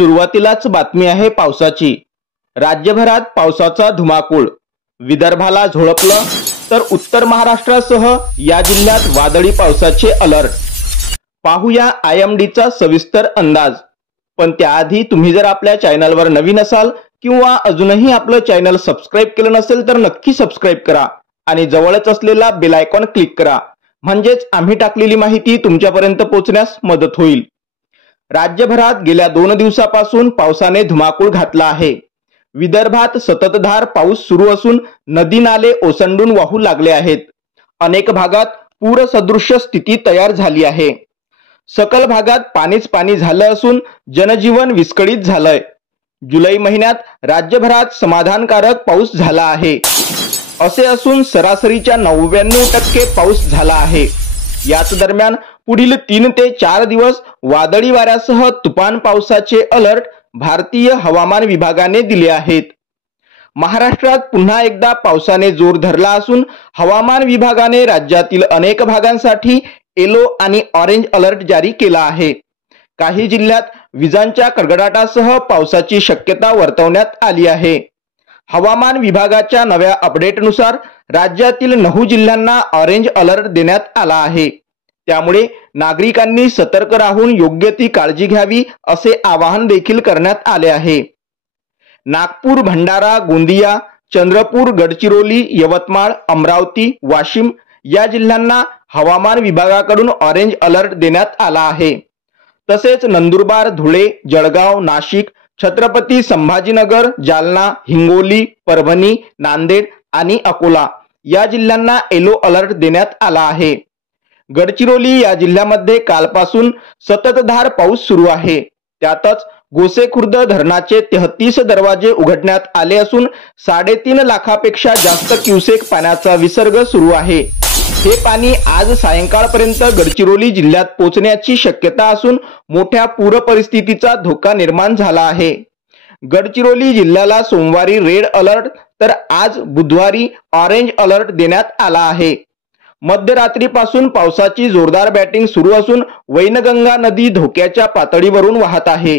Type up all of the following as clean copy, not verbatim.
सुरुवातीलाच बातमी आहे पावसाची। राज्यभरात पावसाचा धुमाकूळ। विदर्भाला झोडपलं तर उत्तर महाराष्ट्रासह या जिल्ह्यात वादळी पावसाचे अलर्ट। पाहूया आयएमडीचा सविस्तर अंदाज। पण त्याआधी तुम्ही जर आपल्या चॅनलवर नवीन असाल किंवा अजूनही आपलं चॅनल सबस्क्राइब केलं नसेल तर नक्की सबस्क्राइब करा आणि जवळच असलेला बेल आयकॉन क्लिक करा, म्हणजेच आम्ही टाकलेली माहिती तुमच्यापर्यंत पोहोचण्यास मदत होईल। राज्यभरात गेल्या 2 दिवसापासून पावसाने धुमाकूळ घातला आहे। विदर्भात सततधार पाऊस सुरू असून नदी नाले ओसंडून वाहू लागले आहेत। अनेक भागात पूरसदृश स्थिती तयार झाली आहे। सकल भागात पाणीच पाणी झालं असून जनजीवन विस्कळीत झालंय। जुलै महिन्यात राज्यभरात समाधानकारक पाऊस झाला आहे। असे असून सरासरीच्या 99% पाऊस झाला आहे। याच दरम्यान पुढील 3 ते 4 दिवस वादळी वाऱ्यासह तुफान पावसाचे अलर्ट भारतीय हवामान विभागाने दिले आहेत। महाराष्ट्रात पुन्हा एकदा पावसाने जोर धरला असून हवामान विभागाने राज्यातील अनेक भागांसाठी येलो आणि ऑरेंज अलर्ट जारी केला आहे। काही जिल्ह्यात विजांच्या कडकडाटासह पावसाची शक्यता वर्तवण्यात आली आहे। हवामान विभागाच्या नव्या अपडेटनुसार राज्यातील 9 जिल्ह्यांना ऑरेंज अलर्ट देण्यात आला आहे। त्यामुळे नागरिकांनी सतर्क राहून योग्य ती काळजी घ्यावी असे आवाहन देखील करण्यात आले आहे। नागपूर, भंडारा, गोंदिया, चंद्रपूर, गडचिरोली, यवतमाळ, अमरावती, वाशिम या जिल्ह्यांना हवामान विभागाकडून ऑरेंज अलर्ट देण्यात आला आहे। तसेच नंदुरबार, धुळे, जळगाव, नाशिक, छत्रपती संभाजीनगर, जालना, हिंगोली, परभणी, नांदेड आणि अकोला या जिल्ह्यांना येलो अलर्ट देण्यात आला आहे। गडचिरोली या जिल्ह्यामध्ये कालपासून सततधार पाऊस सुरू आहे। त्यातच गोसेखुर्द धरणाचे 33 दरवाजे उघडण्यात आले असून 3.5 लाखापेक्षा जास्त क्युसेक पाण्याचा विसर्ग सुरू आहे। हे पाणी आज सायंकाळपर्यंत गडचिरोली जिल्ह्यात पोहोचण्याची शक्यता असून मोठ्या पूर परिस्थितीचा धोका निर्माण झाला आहे। गडचिरोली जिल्ह्याला सोमवारी रेड अलर्ट तर आज बुधवारी ऑरेंज अलर्ट देण्यात आला आहे। मध्यरात्रीपासून पावसाची जोरदार बॅटिंग सुरू असून वैनगंगा नदी धोक्याच्या पातळीवरून वाहत आहे।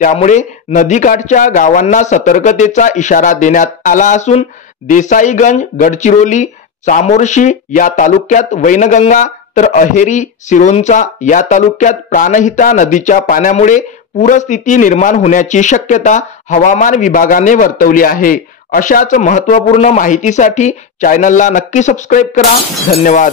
त्यामुळे नदीकाठच्या गावांना सतर्कतेचा इशारा देण्यात आला असून देसाईगंज, गडचिरोली, चामोर्शी या तालुक्यात वैनगंगा तर अहेरी, सिरोंचा या तालुक्यात प्राणहिता नदीच्या पाण्यामुळे पूरस्थिती निर्माण होण्याची शक्यता हवामान विभागाने वर्तवली आहे। अशाच महत्त्वपूर्ण माहितीसाठी चॅनलला नक्की सबस्क्राइब करा। धन्यवाद।